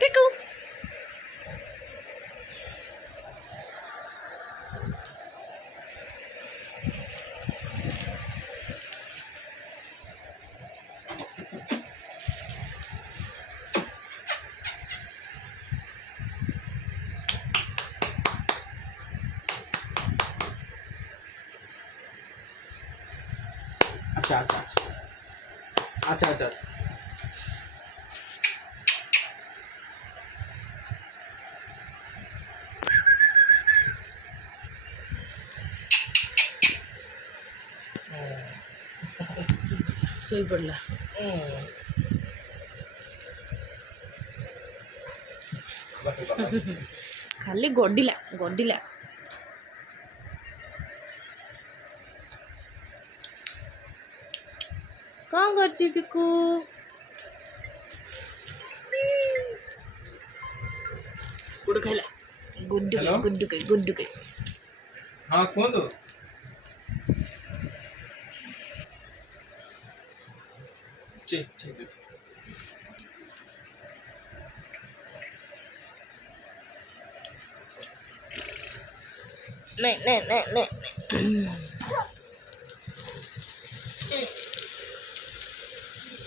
Pickle. अच्छा अच्छा अच्छा अच्छा अच्छा ଶୋଇ ପଡ଼ିଲା। ଖାଲି ଗଡ଼ିଲା ଗଡ଼ିଲା। କ'ଣ କରୁଛି ପିକୁ? ଗୁଡ଼ ଖାଇଲା। Hello? ଗୁଡୁକେ। हाँ କୁହନ୍ତୁ। ठीक ठीक है। ନେ